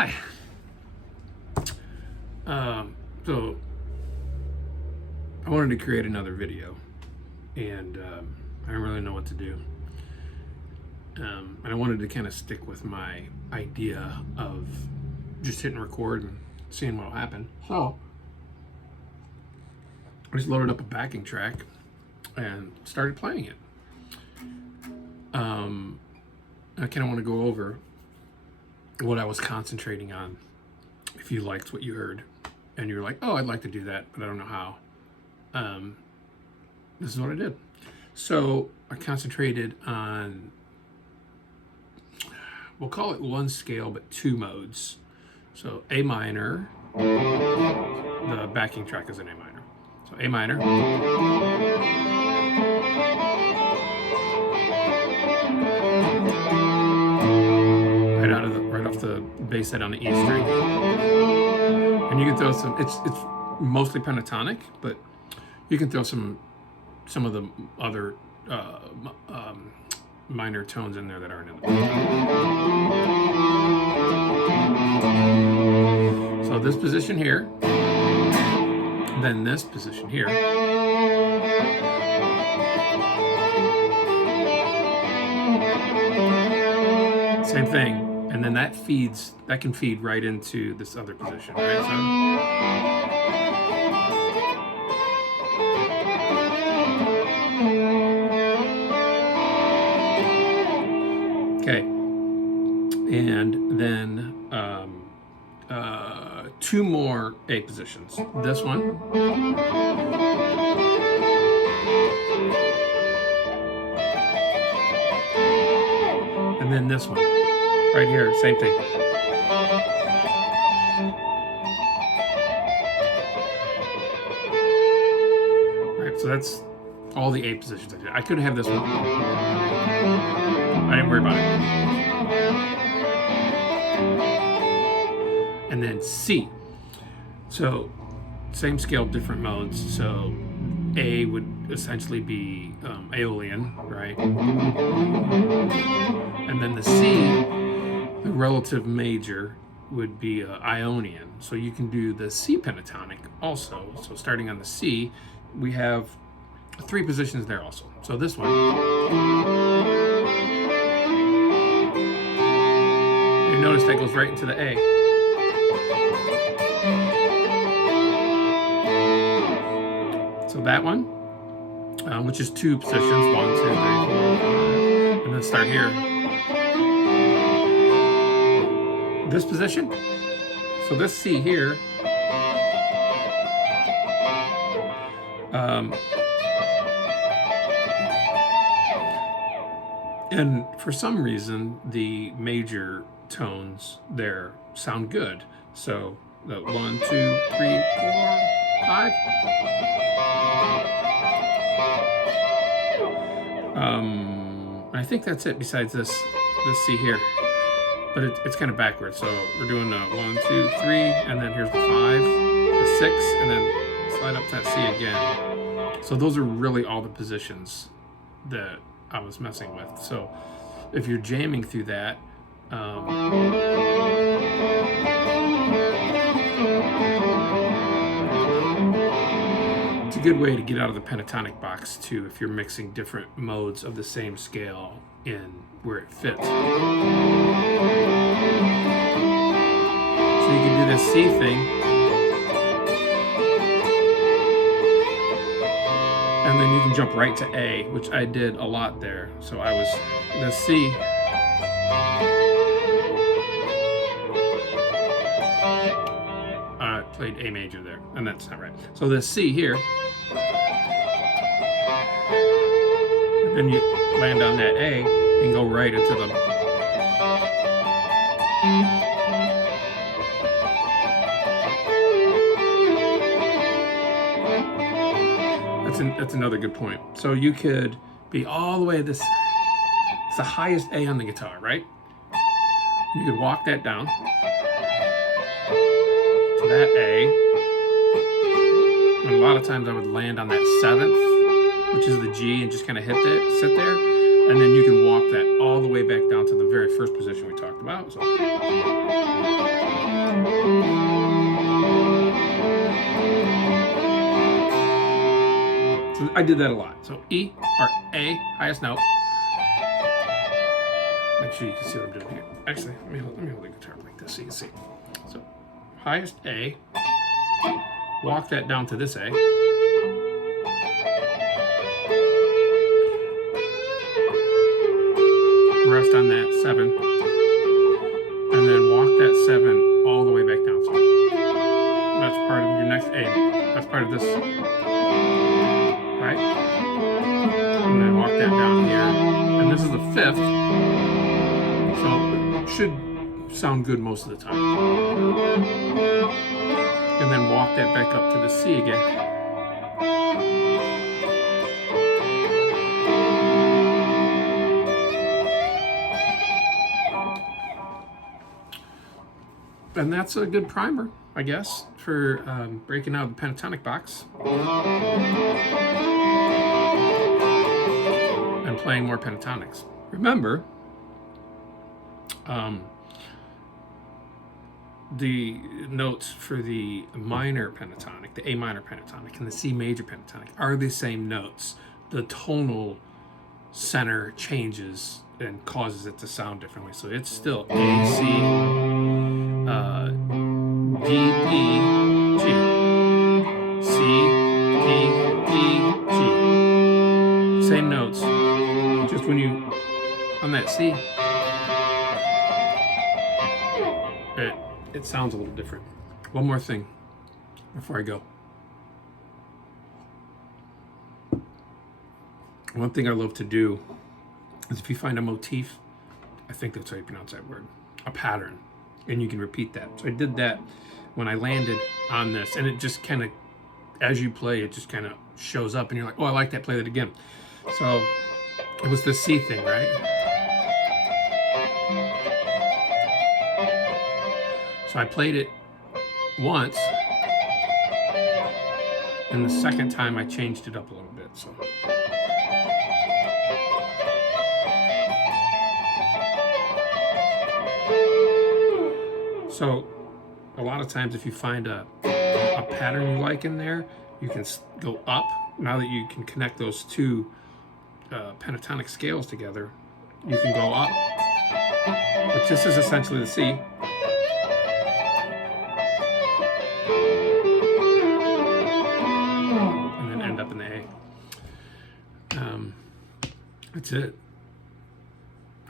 Hi. So I wanted to create another video, and I don't really know what to do. And I wanted to kind of stick with my idea of just hitting record and seeing what'll happen. So I just loaded up a backing track and started playing it. I kind of want to go over what I was concentrating on. If you liked what you heard and you're like, oh, I'd like to do that, but I don't know how. This is what I did. So I concentrated on, we'll call it one scale, but two modes. So A minor, the backing track is in A minor. So A minor. Right off the bass head on the E string. And you can throw some, it's mostly pentatonic, but you can throw some of the other minor tones in there that aren't in the pentatonic. So this position here, then this position here. Same thing. And then that can feed right into this other position, right? Okay. And then two more A positions. This one. And then this one. Right here, same thing. Right, so that's all the A positions I did. I could have this one. I didn't worry about it. And then C. So same scale, different modes. So A would essentially be Aeolian, right? And then the C, the relative major, would be Ionian. So you can do the C pentatonic also. So starting on the C, we have three positions there also. So this one. You notice that goes right into the A. So that one, which is two positions, 1, 2, 3, 4, 5, and then start here. This position, so this C here, and for some reason the major tones there sound good. So the 1, 2, 3, 4, 5. I think that's it besides this C here. But it's kind of backwards. So we're doing 1, 2, 3, and then here's the 5, the 6, and then slide up to that C again. So those are really all the positions that I was messing with. So if you're jamming through that, it's a good way to get out of the pentatonic box too, if you're mixing different modes of the same scale in where it fits. So you can do this C thing, and then you can jump right to A, which I did a lot there. So I was the C. I played A major there, and that's not right. So the C here, and then you land on that A and go right into the. That's another good point. So you could be all the way this. It's the highest A on the guitar, right? You could walk that down to that A, and a lot of times I would land on that 7th, which is the G, and just kind of sit there. And then you can walk that all the way back down to the very first position we talked about. So I did that a lot. So E or A, highest note. Make sure you can see what I'm doing here. Actually, let me hold the guitar like this so you can see. So highest A, walk that down to this A. Rest on that 7, and then walk that 7 all the way back down. So that's part of your next A. That's part of this, right? And then walk that down here. And this is the 5th, so it should sound good most of the time. And then walk that back up to the C again. And that's a good primer, I guess, for breaking out the pentatonic box and playing more pentatonics. Remember, the notes for the minor pentatonic, the A minor pentatonic, and the C major pentatonic are the same notes. The tonal center changes and causes it to sound differently. So it's still A, C, D, E, G, C, D, E, G. Same notes. Just when you, on that C, it sounds a little different. One more thing before I go. One thing I love to do is if you find a motif, I think that's how you pronounce that word, a pattern, and you can repeat that. So I did that when I landed on this, and it just kind of, as you play, it just kind of shows up, and you're like, oh, I like that, play that again. So it was the C thing, right? So I played it once, and the second time I changed it up a little bit. So a lot of times if you find a pattern you like in there, you can go up. Now that you can connect those two pentatonic scales together, you can go up, which this is essentially the C. And then end up in the A. That's it.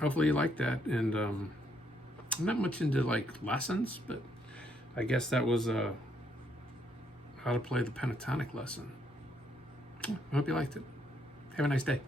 Hopefully you like that. And I'm not much into like lessons, but I guess that was how to play the pentatonic lesson. I hope you liked it. Have a nice day.